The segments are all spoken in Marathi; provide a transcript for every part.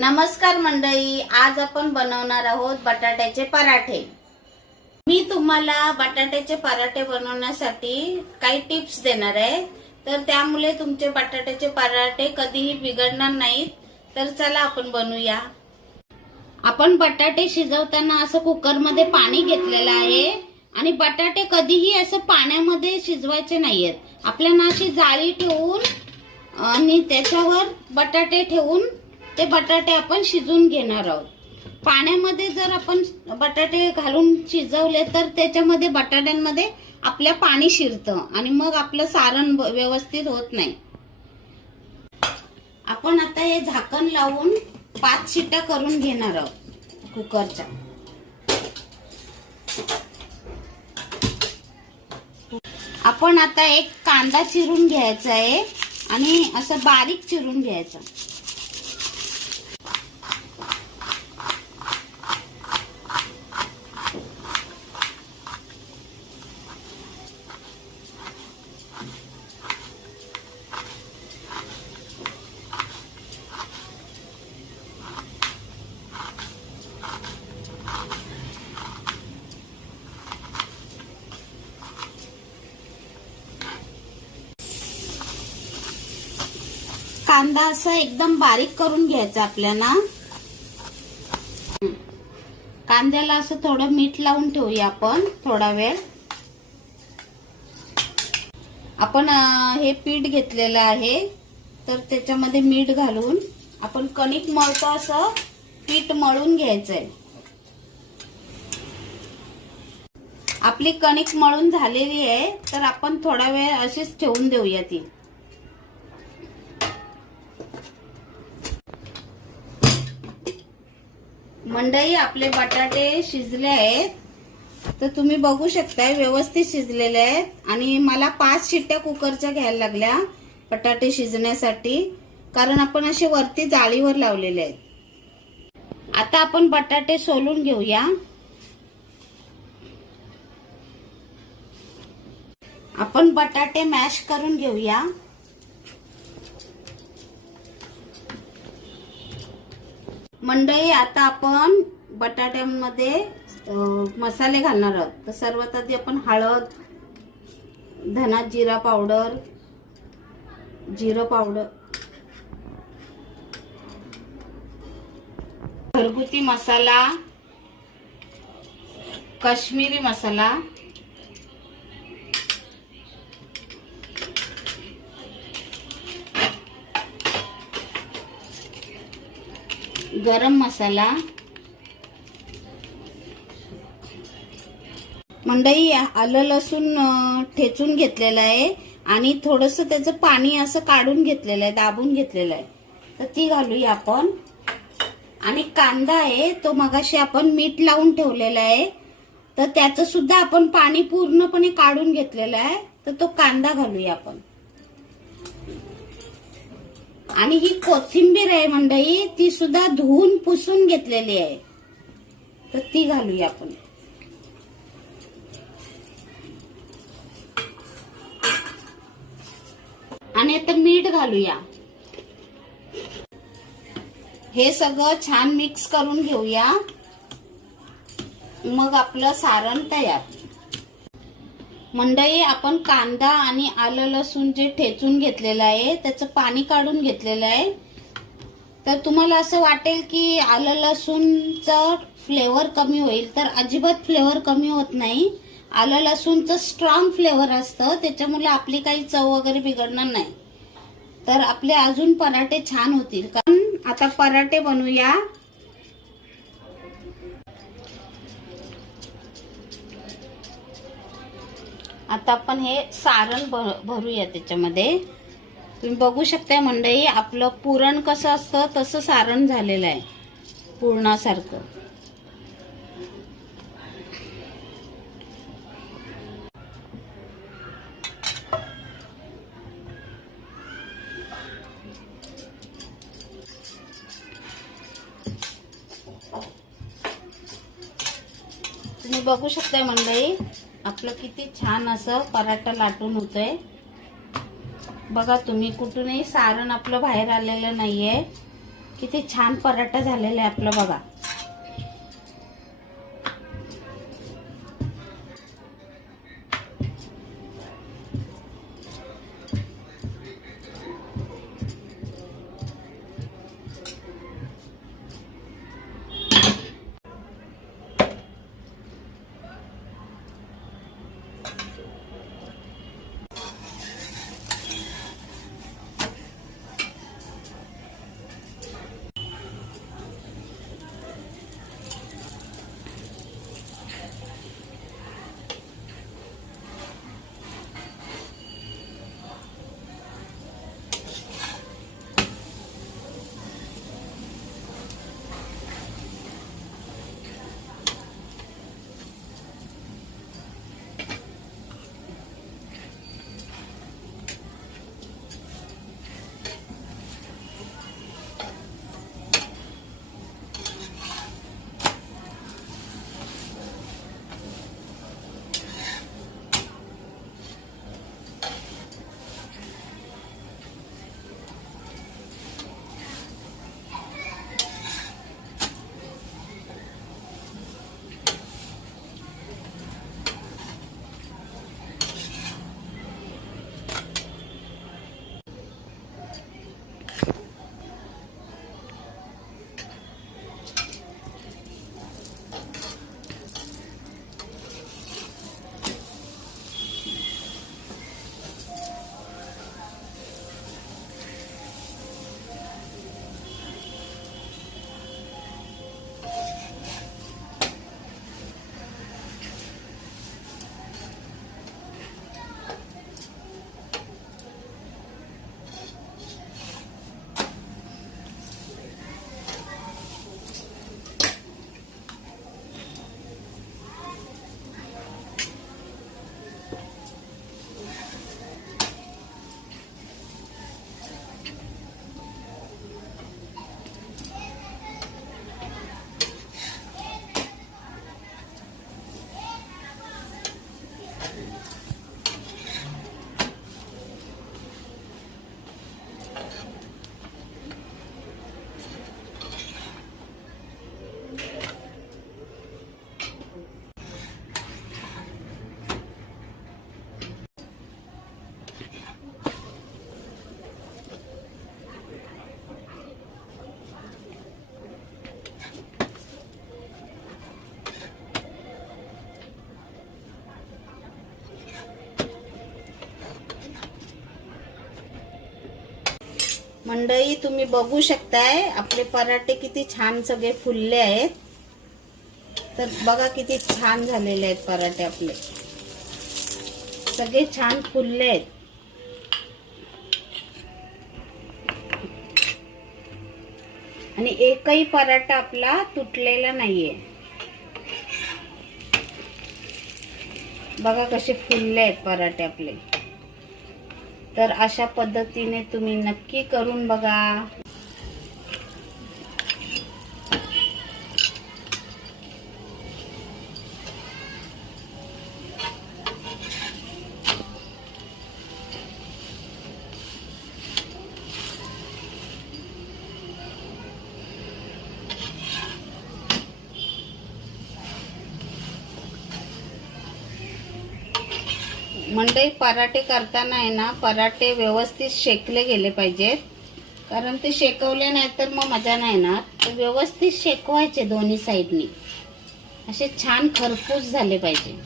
नमस्कार मंडळी आज आपण बनवणार आहोत बटाट्याचे पराठे. मी तुम्हाला बटाट्याचे पराठे बनवण्यासाठी काही टिप्स देणार आहे. तर त्यामुळे तुमचे बटाट्याचे पराठे कधीही बिघडणार नाहीत. तर चला आपण बनवूया. आपण बटाटे शिजवताना असं कुकरमध्ये पाणी घेतलेलं आहे आणि बटाटे कधीही असं पाण्यामध्ये शिजवायचे नाहीयेत. आपल्याला अशी जाळी ठेवून आणि त्याच्यावर बटाटे ठेवून ते बटाटे आपण शिजून घेणार आहोत. पाण्यामध्ये जर आपण बटाटे घालून शिजवले तर त्याच्यामध्ये बटाट्यांमध्ये आपल्या पाणी शिरतं आणि मग आपलं सारण व्यवस्थित होत नाही. आपण आता हे झाकण लावून पाच शिट्या करून घेणार आहोत कुकरच्या. आपण आता एक कांदा चिरून घ्यायचा आहे आणि असं बारीक चिरून घ्यायचं. कांदा असं एकदम बारीक करून घ्यायचा आपल्याला. कांद्याला असं थोडं मीठ लावून ठेवूया आपण थोडा वेळ. आपण हे पीठ घेतलेलं आहे तर त्याच्यामध्ये मीठ घालून आपण कणिक मळतो असं पीठ मळून घ्यायचंय. आपली कणिक मळून झालेली आहे तर आपण थोडा वेळ अशीच ठेवून देऊया ती. मंडई आपले बटाटे शिजले आहेत. तर तुम्ही बघू शकताय व्यवस्थित शिजलेले आहेत. आणि मला पाच शिट्ट्या कुकरच्या घ्यायला लागल्या बटाटे शिजण्यासाठी. कारण आपण असे वरती जाळीवर लावलेले आहेत. आता आपण बटाटे सोलून घेऊया. आपण बटाटे मॅश करून घेऊया. मंडळी आता आपण बटाट्यामध्ये मसाले घालणार आहोत. तर सर्वात आधी आपण हळद धना जिरा पावडर जिरं पावडर घरगुती मसाला काश्मीरी मसाला गरम मसाला. मंडई आलं लसूण ठेचून घेतलेलं आहे आणि थोडस त्याचं पाणी असं काढून घेतलेलं आहे दाबून घेतलेलं आहे. तर ती घालूया आपण. आणि कांदा आहे तो मगाशी आपण मीठ लावून ठेवलेला आहे. तर त्याचं सुद्धा आपण पाणी पूर्णपणे काढून घेतलेलं आहे. तर तो कांदा घालूया आपण. आणि ही कोथिंबीर आहे मंडळी ती सुद्धा धुवून पुसून घेतलेली आहे. तर ती घालूया आपण. आणि आता मीठ घालूया. हे सगळं छान मिक्स करून घेऊया. मग आपलं सारण तयार. मंडई आपण कांदा आणि आलं लसूण जे ठेचून घेतलेलं आहे त्याचं पाणी काढून घेतलेलं आहे. तर तुम्हाला असं वाटेल की आलं लसूणचं फ्लेवर कमी होईल तर अजिबात फ्लेवर कमी होत नाही. आलं लसूणचं स्ट्रॉंग फ्लेवर असतं त्याच्यामुळे आपली काही चव वगैरे बिघडणार नाही. तर आपले अजून पराठे छान होतील. कारण आता पराठे बनवूया. आता आपण हे सारण भ- भरूया त्याच्यामध्ये. तुम्ही बघू शकता मंडई आपलं पुरण कसं असतं तसं सारण झालेलं आहे पुरणासारखं. तुम्ही बघू शकता मंडई आपलं किती छान असं पराठा लाटून होतंय. बघा तुम्ही कुठूनही सारण आपलं बाहेर आलेलं नाहीये. किती छान पराठा झालेला आहे आपलं बघा. मंडळी तुम्ही बघू शकताय आपले पराठे किती छान सगळे फुलले आहेत. तर बघा किती छान झालेले आहेत पराठे आपले. सगळे छान फुलले आहेत. आणि एकही पराठा आपला तुटलेला नाहीये. बघा कसे फुलले आहेत पराठे आपले. तर अशा पद्धतीने तुम्ही नक्की करून बघा. म्हणजे पराठे करताना आहे ना पराठे व्यवस्थित शेकले गेले पाहिजेत कारण ते शेकवले नाही तर मग मजा नाही येणार. तर व्यवस्थित शेकवायचे दोन्ही साईडनी. असे छान खरपूस झाले पाहिजे.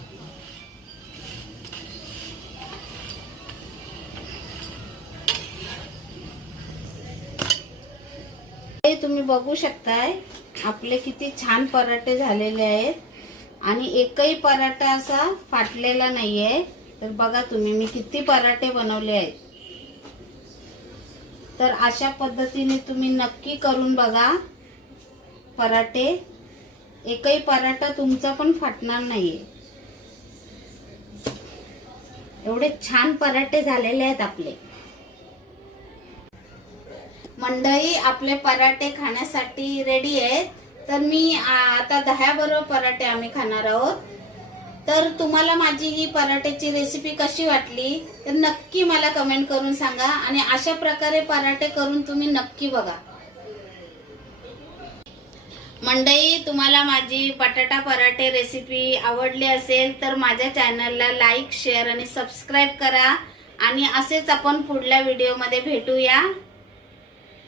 तुम्ही बघू शकताय आपले किती छान पराठे झालेले आहेत. आणि एकही पराठा असा फाटलेला नाहीये. तर बघा तुम्ही मी किती पराठे बनवले आहेत. तर अशा पद्धतीने तुम्ही नक्की करून बघा पराठे. एकही पराठा तुमचा पण फाटणार नाहीये. एवढे छान पराठे झालेले आहेत आपले. मंडळी आपले पराठे खाण्यासाठी रेडी आहेत. तर मी आता दह्याबरोबर पराठे आम्ही खाणार आहोत. तर तुम्हाला माझी ही पराठ्याची रेसिपी कशी वाटली तर नक्की मला कमेंट करून सांगा आणि अशा प्रकारे पराठे करून तुम्ही नक्की बघा. मंडई तुम्हाला माझी बटाटा पराठे रेसिपी आवडली असेल तर माझ्या चॅनलला लाईक शेअर आणि सबस्क्राईब करा. आणि असेच आपण पुढल्या व्हिडिओमध्ये भेटूया.